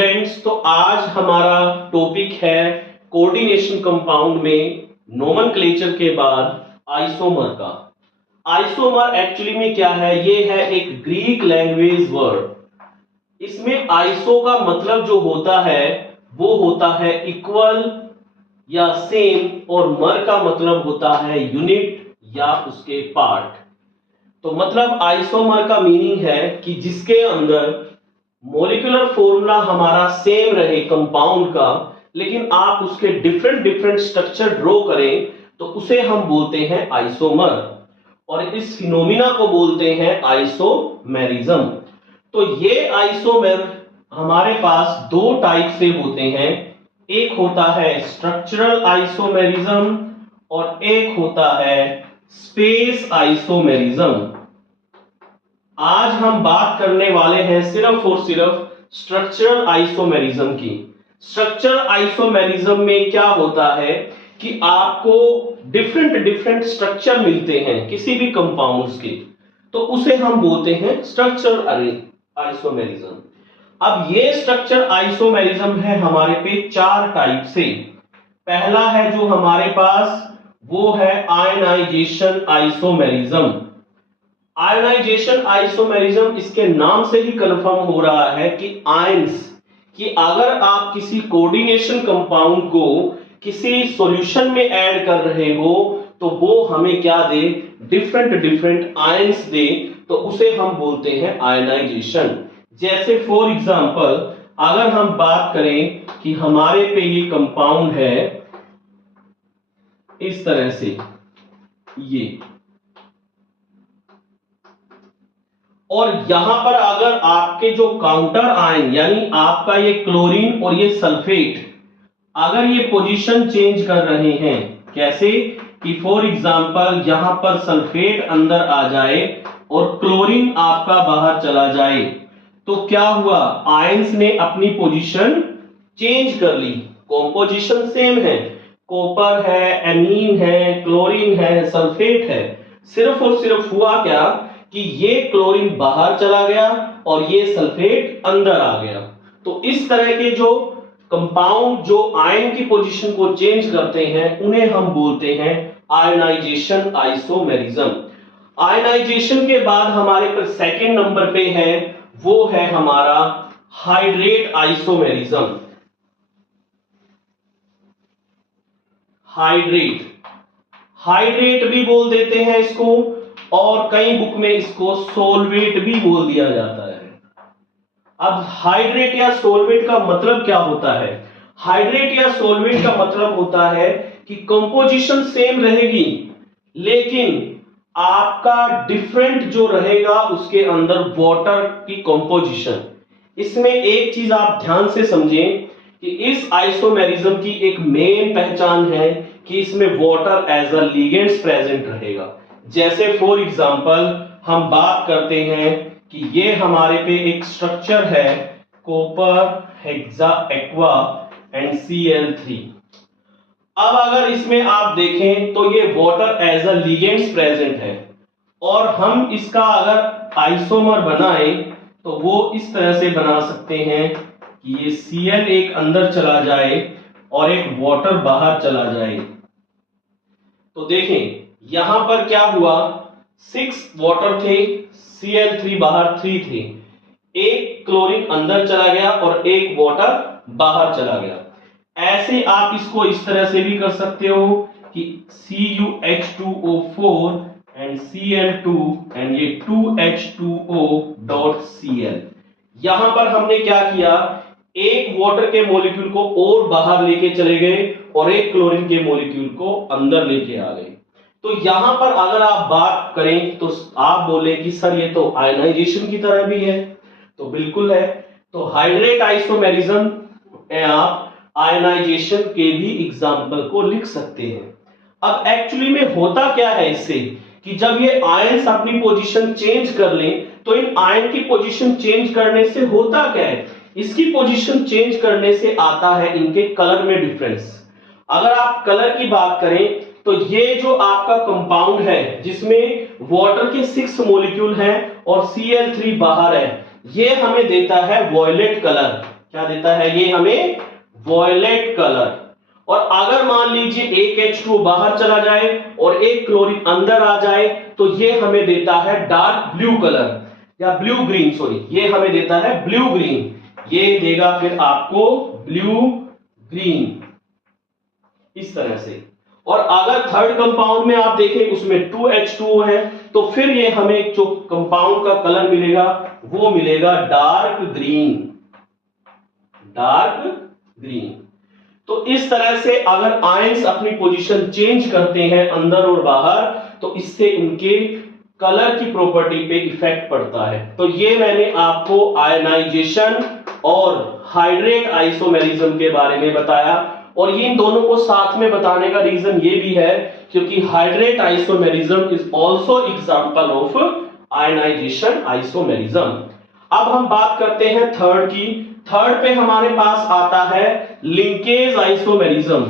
Students, तो आज हमारा टॉपिक है कोऑर्डिनेशन कंपाउंड में नोमेनक्लेचर के बाद आइसोमर का। आइसोमर एक्चुअली में क्या है? ये है एक ग्रीक लैंग्वेज वर्ड। इसमें आइसो का मतलब जो होता है वो होता है इक्वल या सेम, और मर का मतलब होता है यूनिट या उसके पार्ट। तो मतलब आइसोमर का मीनिंग है कि जिसके अंदर मॉलिक्यूलर फॉर्मूला हमारा सेम रहे कंपाउंड का, लेकिन आप उसके डिफरेंट डिफरेंट स्ट्रक्चर ड्रॉ करें तो उसे हम बोलते हैं आइसोमर, और इस फिनोमिना को बोलते हैं आइसोमेरिज्म। तो ये आइसोमर हमारे पास दो टाइप से होते हैं, एक होता है स्ट्रक्चरल आइसोमेरिज्म और एक होता है स्पेस आइसोमेरिज्म। आज हम बात करने वाले हैं सिर्फ और सिर्फ स्ट्रक्चरल आइसोमेरिज्म की। स्ट्रक्चरल आइसोमेरिज्म में क्या होता है कि आपको डिफरेंट डिफरेंट स्ट्रक्चर मिलते हैं किसी भी कंपाउंड्स के, तो उसे हम बोलते हैं स्ट्रक्चरल आइसोमेरिज्म। अब ये स्ट्रक्चर आइसोमेरिज्म है हमारे पे चार टाइप से। पहला है जो हमारे पास वो है आयनाइजेशन आइसोमेरिज्म। आयनाइजेशन आइसोमेरिज्म इसके नाम से ही कंफर्म हो रहा है कि आयंस, कि अगर आप किसी कोऑर्डिनेशन कंपाउंड को किसी सॉल्यूशन में ऐड कर रहे हो तो वो हमें क्या दे? डिफरेंट डिफरेंट आयंस दे, तो उसे हम बोलते हैं आयनाइजेशन। जैसे फॉर एग्जांपल अगर हम बात करें कि हमारे पे ये कंपाउंड है इस तरह से, ये, और यहां पर अगर आपके जो काउंटर आयन यानी आपका ये क्लोरीन और ये सल्फेट अगर ये पोजीशन चेंज कर रहे हैं, कैसे कि फॉर एग्जांपल यहां पर सल्फेट अंदर आ जाए और क्लोरीन आपका बाहर चला जाए, तो क्या हुआ? आयंस ने अपनी पोजीशन चेंज कर ली। कॉम्पोजिशन सेम है, कॉपर है, एमीन है, क्लोरीन है, सल्फेट है, सिर्फ और सिर्फ हुआ क्या कि ये क्लोरीन बाहर चला गया और ये सल्फेट अंदर आ गया। तो इस तरह के जो कंपाउंड जो आयन की पोजीशन को चेंज करते हैं उन्हें हम बोलते हैं आयनाइजेशन आइसोमेरिज्म। आयनाइजेशन के बाद हमारे पर सेकंड नंबर पे है वो है हमारा हाइड्रेट आइसोमेरिज्म। हाइड्रेट भी बोल देते हैं इसको, और कई बुक में इसको सोलवेट भी बोल दिया जाता है। अब हाइड्रेट या सोलवेट का मतलब क्या होता है? हाइड्रेट या सोलवेट का मतलब होता है कि कंपोजिशन सेम रहेगी, लेकिन आपका डिफरेंट जो रहेगा उसके अंदर वाटर की कंपोजिशन। इसमें एक चीज आप ध्यान से समझें कि इस आइसोमेरिज्म की एक मेन पहचान है कि इसमें water as a ligands present रहेगा। जैसे फॉर एग्जांपल हम बात करते हैं कि ये हमारे पे एक स्ट्रक्चर है copper hexa aqua and Cl3। अब अगर इसमें आप देखें तो ये water as a ligands present है, और हम इसका अगर आइसोमर बनाएं तो वो इस तरह से बना सकते हैं कि ये Cl एक अंदर चला जाए और एक वाटर बाहर चला जाए। तो देखें यहां पर क्या हुआ, 6 वाटर थे, Cl3 बाहर 3 थे, एक क्लोरीन अंदर चला गया और एक वाटर बाहर चला गया। ऐसे आप इसको इस तरह से भी कर सकते हो कि CuH2O4 एंड Cl2 एंड ये 2H2O डॉट Cl। यहां पर हमने क्या किया, एक वाटर के मॉलिक्यूल को और बाहर लेके चले गए और एक क्लोरीन के मॉलिक्यूल को अंदर लेके आ गए। तो यहां पर अगर आप बात करें तो आप बोले कि सर ये तो आयनाइजेशन की तरह भी है, तो बिल्कुल है। तो हाइड्रेट आइसोमेरिज्म में आप आयनाइजेशन के भी एग्जाम्पल को लिख सकते हैं। अब एक्चुअली में होता क्या है इससे कि जब ये आयंस अपनी पोजीशन चेंज कर लें तो इन आयन की पोजीशन चेंज करने से होता क्या है, इसकी पोजीशन चेंज करने से आता है इनके कलर में डिफरेंस। अगर आप कलर की बात करें तो ये जो आपका कंपाउंड है जिसमें वाटर के 6 मॉलिक्यूल हैं और Cl3 बाहर है, ये हमें देता है वॉयलेट कलर। क्या देता है ये हमें? Violet colour. और अगर मान लीजिए एक H2O बाहर चला जाए और एक क्लोरीन अंदर आ जाए तो ये हमें देता है डार्क ब्लू कलर या ब्लू ग्रीन, सॉरी, ये हमें देता है ब्लू ग्रीन। ये देगा फिर आपको ब्लू ग्रीन इस तरह से। और अगर थर्ड कंपाउंड में आप देखें उसमें 2H2O है तो फिर ये हमें जो कंपाउंड का कलर मिलेगा वो मिलेगा डार्क ग्रीन, डार्क ग्रीन। तो इस तरह से अगर आयंस अपनी पोजीशन चेंज करते हैं अंदर और बाहर तो इससे उनके कलर की प्रॉपर्टी पे इफेक्ट पड़ता है। तो ये मैंने आपको आयनाइजेशन और हाइड्रेट आइसोमेरिज्म के बारे में बताया। और इन दोनों को साथ में बताने का रीजन ये भी है क्योंकि hydrate isomerism is also example of ionization isomerism. अब हम बात करते हैं थर्ड की। थर्ड पे हमारे पास आता है लिंकेज आइसोमेरिज्म।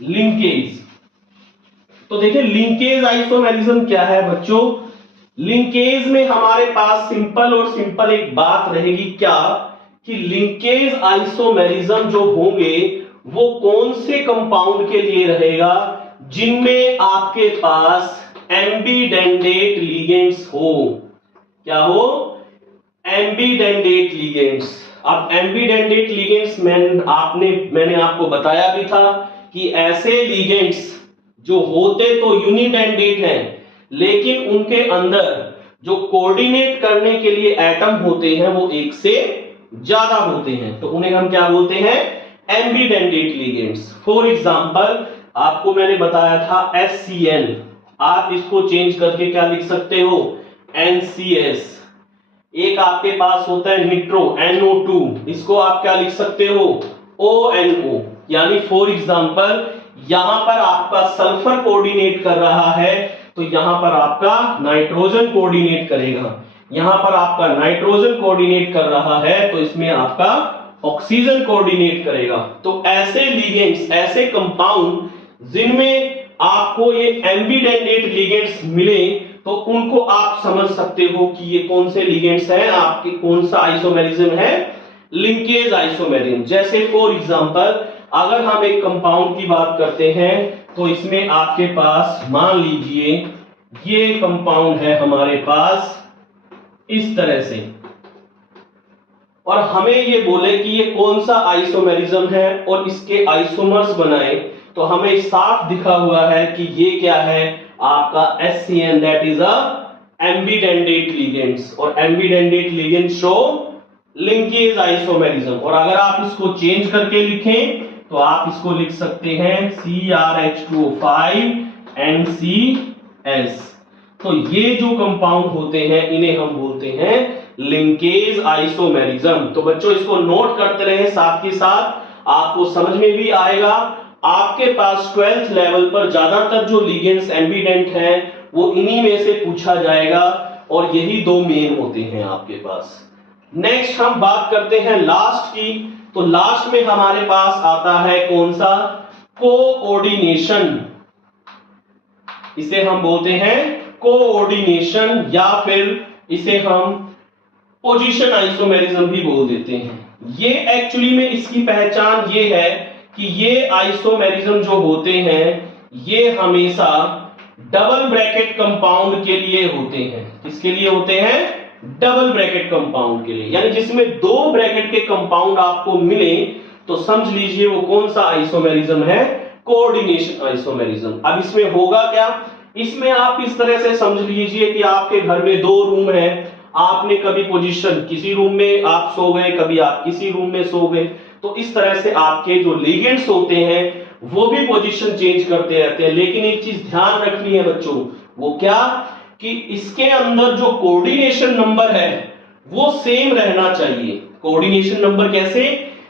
लिंकेज, तो देखिए लिंकेज आइसोमेरिज्म क्या है बच्चों? लिंकेज में हमारे पास सिंपल और सिंपल एक बात रहेगी क्या कि लिंकेज आइसोमेरिज्म जो होंगे वो कौन से कंपाउंड के लिए रहेगा? जिनमें आपके पास एम्बिडेंडेट लिगेंड्स हो। क्या हो? एम्बिडेंडेट लिगेंड्स। अब एम्बिडेंडेट लिगेंड्स मैंने आपको बताया भी था कि ऐसे लिगेंड्स जो होते तो यूनिडेंडेट हैं लेकिन उनके अंदर जो कोऑर्डिनेट करने के लिए एटम होते हैं वो एक से ज्यादा होते हैं, तो उन्हें हम क्या बोलते हैं? एम्बिडेंडेट लिगेंड्स। फॉर एग्जांपल आपको मैंने बताया था HCl, आप इसको चेंज करके क्या लिख सकते हो? NCS। एक आपके पास होता है निट्रो NO2, इसको आप क्या लिख सकते हो? ONO। यानी फॉर एग्जांपल यहां पर आपका सल्फर कोऑर्डिनेट कर रहा है तो यहां पर आपका नाइट्रोजन कोऑर्डिनेट करेगा, यहां पर आपका नाइट्रोजन कोऑर्डिनेट कर रहा है तो इसमें आपका ऑक्सीजन कोऑर्डिनेट करेगा। तो ऐसे लिगेंड्स, ऐसे कंपाउंड जिनमें आपको ये एम्बिडेंडेट लिगेंड्स मिले तो उनको आप समझ सकते हो कि ये कौन से लिगेंड्स हैं, आपके कौन सा आइसोमेरिज्म है? Linkage isomerism. जैसे फॉर एग्जांपल अगर हम एक कंपाउंड की बात करते हैं तो इसमें आपके पास मान लीजिए ये कंपाउंड है हमारे पास इस तरह से, और हमें ये बोले कि ये कौन सा आइसोमेरिज्म है और इसके आइसोमर्स बनाए तो हमें साफ दिखा हुआ है कि ये क्या है? आपका HCN, that is a ambidentate ligands. और ambidentate ligand show linkage isomerism. और अगर आप इसको चेंज करके लिखें तो आप इसको लिख सकते हैं CrH2O5 NCS। तो ये जो कंपाउंड होते हैं इन्हें हम बोलते हैं लिंकेज आइसोमेरिज्म। तो बच्चों इसको नोट करते रहे, साथ ही साथ आपको समझ में भी आएगा। आपके पास 12th लेवल पर ज्यादातर जो लिगेंड्स एम्बिडेंट हैं वो इन्हीं में से पूछा जाएगा और यही दो मेन होते हैं आपके पास। नेक्स्ट हम बात करते हैं लास्ट की। तो लास्ट में हमारे पास आता है कौन सा? कोऑर्डिनेशन। इसे हम बोलते हैं कोऑर्डिनेशन या फिर इसे हम पोजीशन आइसोमेरिज्म भी बोल देते हैं। ये एक्चुअली में इसकी पहचान ये है कि ये आइसोमेरिज्म जो होते हैं ये हमेशा डबल ब्रैकेट कंपाउंड के लिए होते हैं। किसके लिए होते हैं? डबल ब्रैकेट कंपाउंड के लिए। यानी जिसमें दो ब्रैकेट के कंपाउंड आपको मिले तो समझ लीजिए वो कौन सा आइसोमेरिज्म है? Coordination isomerism. अब इसमें होगा क्या? इसमें आप इस तरह से समझ लीजिए कि आपके घर में दो रूम है, आपने कभी पोजीशन किसी रूम में आप सो गए, कभी आप किसी रूम में सो गए, तो इस तरह से आपके जो लिगेंड्स होते हैं वो भी पोजीशन चेंज करते रहते हैं। लेकिन एक चीज ध्यान रखनी है बच्चों, वो क्या कि इसके अंदर जो कोऑर्डिनेशन नंबर है वो सेम रहना चाहिए। कोऑर्डिनेशन नंबर कैसे?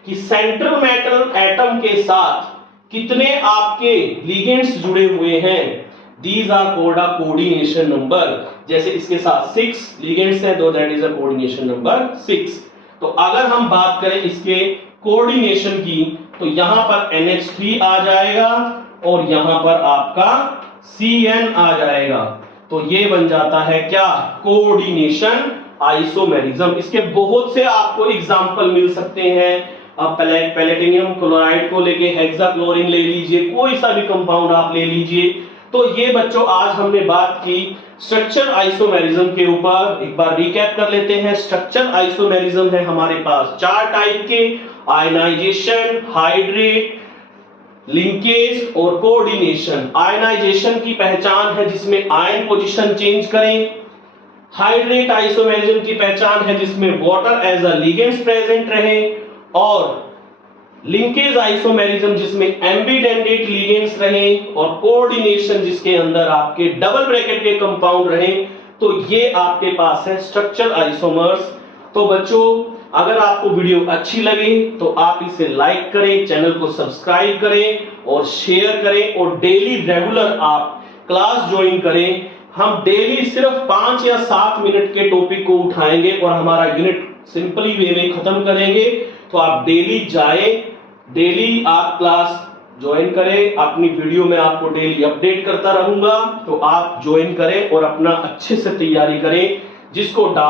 कि सेंट्रल मेटल एटम के साथ कितने आपके लिगेंड्स जुड़े हुए हैं, these are called a coordination number. जैसे इसके साथ 6 लिगेंड्स हैं तो that is a coordination number 6। तो अगर हम बात करें इसके कोऑर्डिनेशन की तो यहां पर NH3 आ जाएगा और यहां पर आपका CN आ जाएगा। तो ये बन जाता है क्या? Coordination isomerism. इसके बहुत से आपको एग्जाम्पल मिल सकते हैं। अब पैलेटिनियम क्लोराइड को लेके हेक्साक्लोरीन ले लीजिए, कोई सा भी कंपाउंड आप ले लीजिए। तो ये बच्चों आज हमने बात की स्ट्रक्चर आइसोमेरिज्म के ऊपर। एक बार रिकैप कर लेते हैं। स्ट्रक्चर आइसोमेरिज्म है हमारे पास 4 टाइप के, आयनाइजेशन, हाइड्रेट, लिंकेज और कोऑर्डिनेशन। आयनाइजेशन की पहचान है जिसमें आयन पोजीशन चेंज करें। हाइड्रेट आइसोमेरिज्म की पहचान है जिसमें water as a ligands present रहे। और लिंकेज आइसोमेरिज्म जिसमें एम्बिडेंडेट लिगेंड्स रहे। और कोऑर्डिनेशन जिसके अंदर आपके डबल ब्रैकेट के कंपाउंड रहे। तो ये आपके पास है स्ट्रक्चर आइसोमर्स। तो बच्चों अगर आपको वीडियो अच्छी लगे तो आप इसे लाइक करें, चैनल को सब्सक्राइब करें और शेयर करें। और डेली रेगुलर आप क्लास ज्वाइन करें। हम डेली सिर्फ 5 या 7 मिनट के टॉपिक को उठाएंगे और हमारा यूनिट सिंपली वे में खत्म करेंगे। तो आप डेली जाएं, डेली आप क्लास ज्वाइन करें। अपनी वीडियो में आपको डेली अपडेट करता रहूंगा, तो आप ज्वाइन करें और अपना अच्छे से तैयारी करें। जिसको